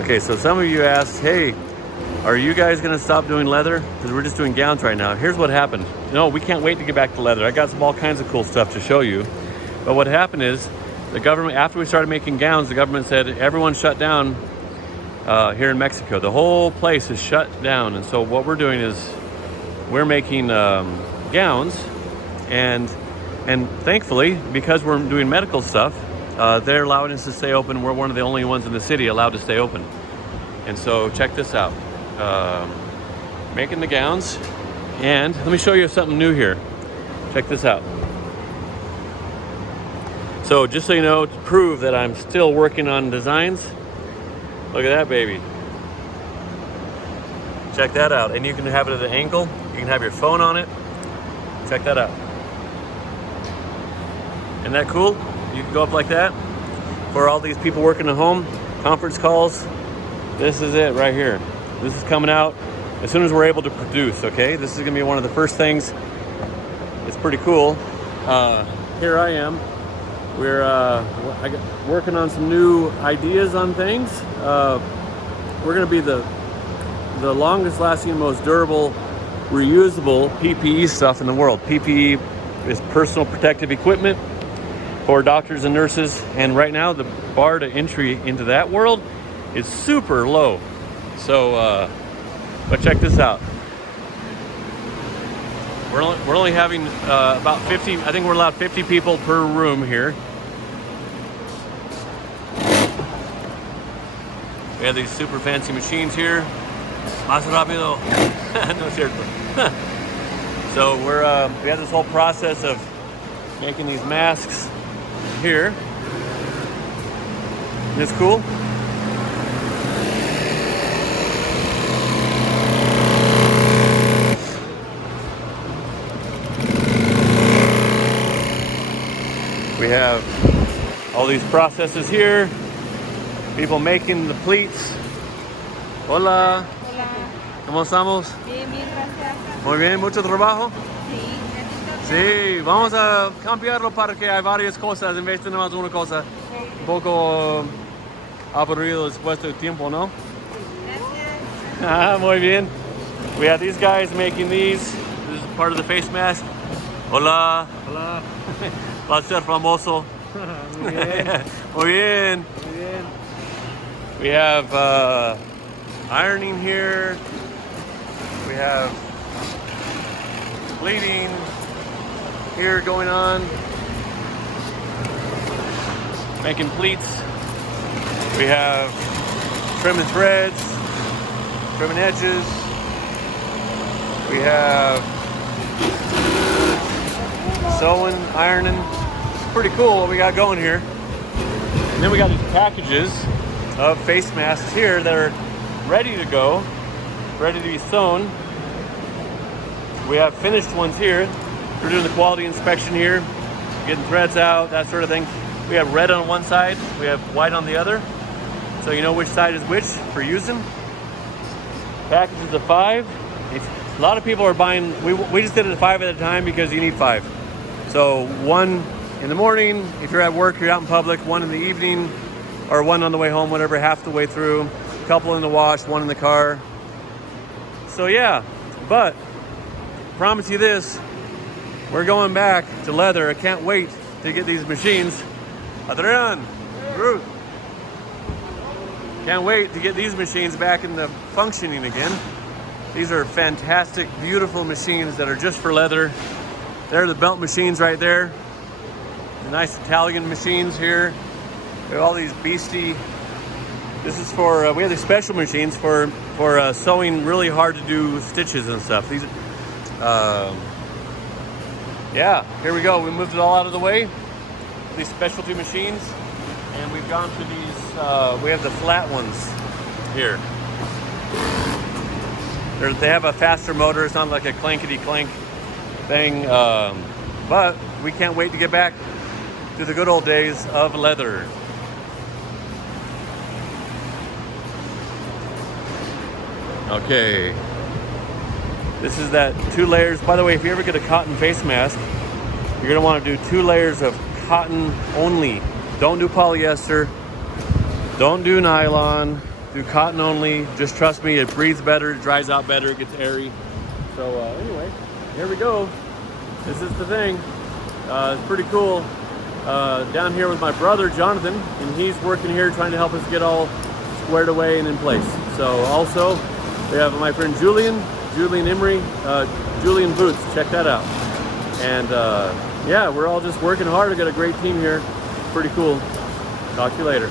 Okay, so some of you asked, hey, are you guys gonna stop doing leather? Because we're just doing gowns right now. Here's what happened. No, we can't wait to get back to leather. I got all kinds of cool stuff to show you. But what happened is, the government, after we started making gowns, the government said everyone shut down here in Mexico. The whole place is shut down. And so what we're doing is we're making gowns, and thankfully, because we're doing medical stuff, they're allowing us to stay open. We're one of the only ones in the city allowed to stay open. And so check this out. Making the gowns, and let me show you something new here. Check this out. So just so you know, to prove that I'm still working on designs, look at that baby. Check that out. And you can have it at an angle. You can have your phone on it. Check that out. Isn't that cool? You can go up like that. For all these people working at home, conference calls, this is it right here. This is coming out as soon as we're able to produce, okay? This is gonna be one of the first things. It's pretty cool. Here I am. We're working on some new ideas on things. We're gonna be the longest lasting, most durable, reusable PPE stuff in the world. PPE is personal protective equipment for doctors and nurses. And right now the bar to entry into that world is super low. So, but check this out. We're only having about 50, I think we're allowed 50 people per room here. We have these super fancy machines here. Más rápido. No es cierto. So we have this whole process of making these masks here. Isn't this cool? We have all these processes here. People making the pleats. Hola. Hola. ¿Cómo estamos? Bien, bien, gracias. Muy bien, mucho trabajo. Sí, Sí, vamos a cambiarlo para que hay varias cosas en vez de nada más una cosa. Un poco aburrido después del tiempo, ¿no? gracias. Ah, muy bien. We have these guys making these. This is part of the face mask. Hola. Hola. Placer famoso. Muy bien. Muy bien. Muy bien. We have ironing here. We have bleeding here going on. Making pleats. We have trimming threads, trimming edges. We have sewing, ironing. Pretty cool what we got going here. And then we got these packages of face masks here that are ready to go, ready to be sewn. We have finished ones here. We're doing the quality inspection here, getting threads out, that sort of thing. We have red on one side, we have white on the other, so you know which side is which for using. Packages of 5. A lot of people are buying, we just did it 5 at a time because you need 5. So 1 in the morning, if you're at work, you're out in public, 1 in the evening, or 1 on the way home, whatever, half the way through, a couple in the wash, 1 in the car. So yeah, but promise you this, we're going back to leather. I can't wait to get these machines. Adrian, Ruth. Can't wait to get these machines back into functioning again. These are fantastic, beautiful machines that are just for leather. They're the belt machines right there. The nice Italian machines here. We have all these beastie. This is for, we have these special machines for sewing really hard to do stitches and stuff. These, yeah, here we go. We moved it all out of the way. These specialty machines. And we've gone to these, we have the flat ones here. They have a faster motor. It's not like a clankety clank thing. But we can't wait to get back to the good old days of leather. Okay. This is that 2 layers. By the way, if you ever get a cotton face mask, you're gonna want to do 2 layers of cotton only. Don't do polyester. Don't do nylon. Do cotton only. Just trust me, it breathes better, it dries out better, it gets airy. So anyway, here we go. This is the thing. It's pretty cool. Down here with my brother Jonathan, and he's working here trying to help us get all squared away and in place. So also we have my friend Julian Emery, Julian Boots. Check that out. And yeah, we're all just working hard. We got a great team here. Pretty cool. Talk to you later.